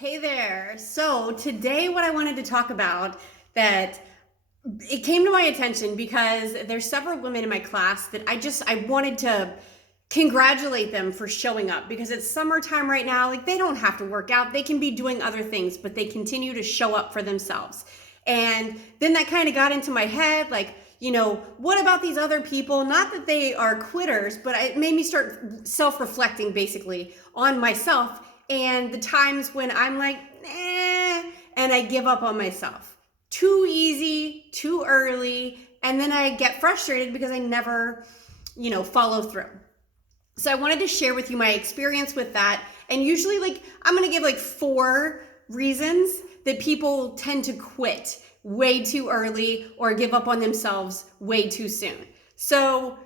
Hey there. So today what I wanted to talk about that it came to my attention because there's several women in my class that I wanted to congratulate them for showing up because it's summertime right now. Like they don't have to work out. They can be doing other things, but they continue to show up for themselves. And then that kind of got into my head like, what about these other people? Not that they are quitters, but it made me start self-reflecting basically on myself and the times when I'm like, and I give up on myself. Too easy, too early, and then I get frustrated because I never, follow through. So I wanted to share with you my experience with that. And usually, I'm going to give 4 reasons that people tend to quit way too early or give up on themselves way too soon. So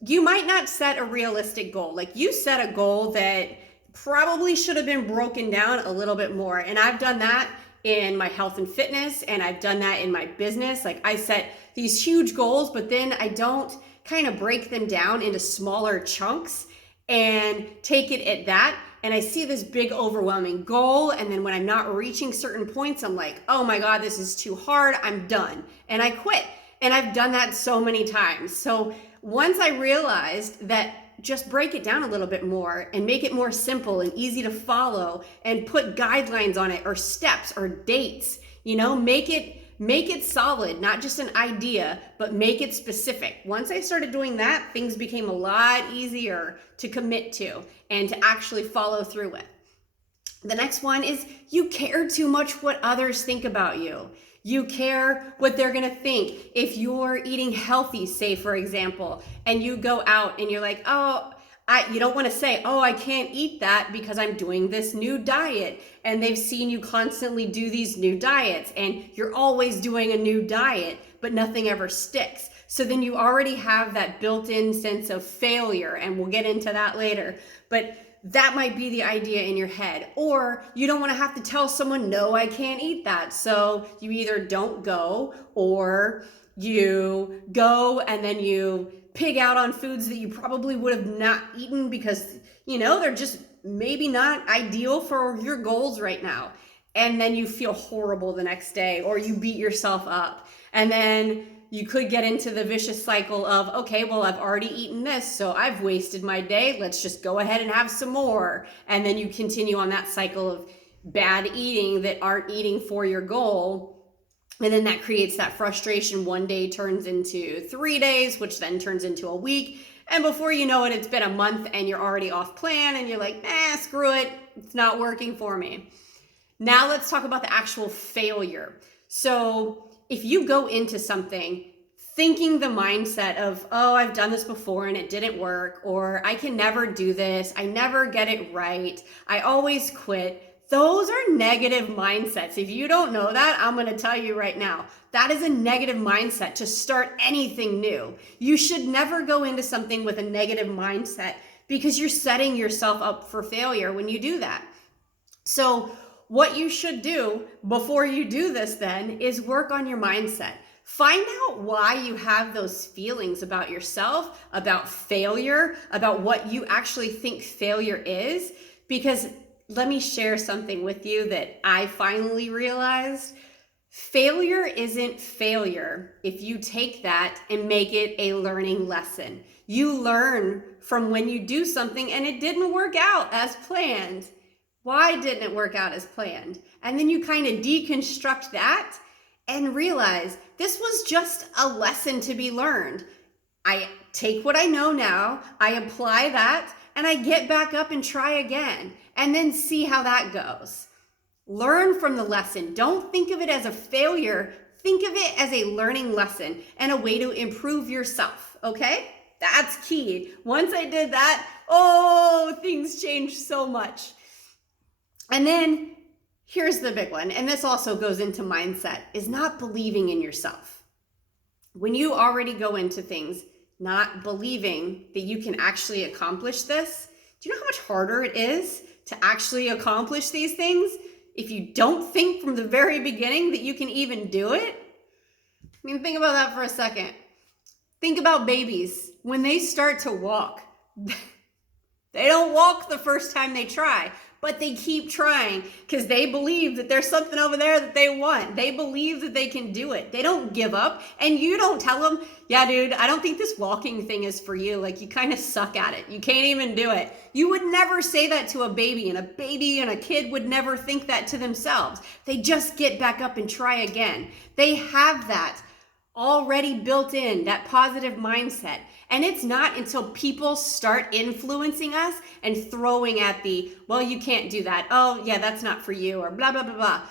you might not set a realistic goal. Like you set a goal that probably should have been broken down a little bit more. And I've done that in my health and fitness, and I've done that in my business. Like I set these huge goals, but then I don't kind of break them down into smaller chunks and take it at that. And I see this big overwhelming goal. And then when I'm not reaching certain points, I'm like, oh my God, this is too hard. I'm done. And I quit. And I've done that so many times. So once I realized that just break it down a little bit more and make it more simple and easy to follow and put guidelines on it or steps or dates, make it solid, not just an idea, but make it specific. Once I started doing that, things became a lot easier to commit to and to actually follow through with. The next one is you care too much what others think about you. You care what they're going to think. If you're eating healthy, say for example, and you go out and you're like, you don't want to say, I can't eat that because I'm doing this new diet. And they've seen you constantly do these new diets and you're always doing a new diet, but nothing ever sticks. So then you already have that built-in sense of failure, and we'll get into that later. But that might be the idea in your head. Or you don't want to have to tell someone, no, I can't eat that. So you either don't go or you go and then you pig out on foods that you probably would have not eaten because, they're just maybe not ideal for your goals right now. And then you feel horrible the next day or you beat yourself up. And then you could get into the vicious cycle of, okay, well, I've already eaten this, so I've wasted my day. Let's just go ahead and have some more. And then you continue on that cycle of bad eating that aren't eating for your goal. And then that creates that frustration. One day turns into 3 days, which then turns into a week. And before you know it, it's been a month and you're already off plan and you're like, screw it. It's not working for me. Now let's talk about the actual failure. So if you go into something thinking the mindset of, I've done this before and it didn't work, or I can never do this, I never get it right, I always quit, those are negative mindsets. If you don't know that, I'm going to tell you right now, that is a negative mindset to start anything new. You should never go into something with a negative mindset because you're setting yourself up for failure when you do that. So what you should do before you do this then is work on your mindset. Find out why you have those feelings about yourself, about failure, about what you actually think failure is. Because let me share something with you that I finally realized. Failure isn't failure if you take that and make it a learning lesson. You learn from when you do something and it didn't work out as planned. Why didn't it work out as planned? And then you kind of deconstruct that and realize this was just a lesson to be learned. I take what I know now, I apply that, and I get back up and try again, and then see how that goes. Learn from the lesson. Don't think of it as a failure. Think of it as a learning lesson and a way to improve yourself, okay? That's key. Once I did that, things changed so much. And then here's the big one, and this also goes into mindset, is not believing in yourself. When you already go into things not believing that you can actually accomplish this, do you know how much harder it is to actually accomplish these things if you don't think from the very beginning that you can even do it? I mean, think about that for a second. Think about babies. When they start to walk, they don't walk the first time they try, but they keep trying because they believe that there's something over there that they want. They believe that they can do it. They don't give up. And you don't tell them, yeah, dude, I don't think this walking thing is for you. Like, you kind of suck at it. You can't even do it. You would never say that to a baby, and a kid would never think that to themselves. They just get back up and try again. They have that already built in, that positive mindset. And it's not until people start influencing us and throwing at the, well, you can't do that. Oh, yeah, that's not for you, or blah, blah, blah, blah.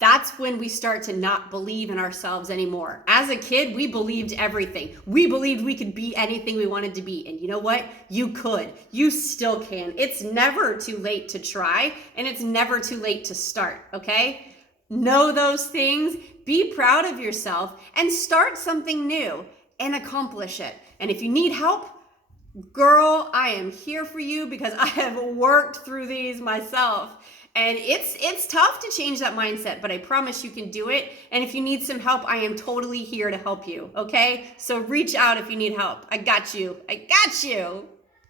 That's when we start to not believe in ourselves anymore. As a kid, we believed everything. We believed we could be anything we wanted to be. And you know what? You could. You still can. It's never too late to try, and it's never too late to start, okay? Know those things, be proud of yourself, and start something new and accomplish it. And if you need help, girl, I am here for you because I have worked through these myself. And it's tough to change that mindset, but I promise you can do it. And if you need some help, I am totally here to help you, okay? So reach out if you need help. I got you. I got you.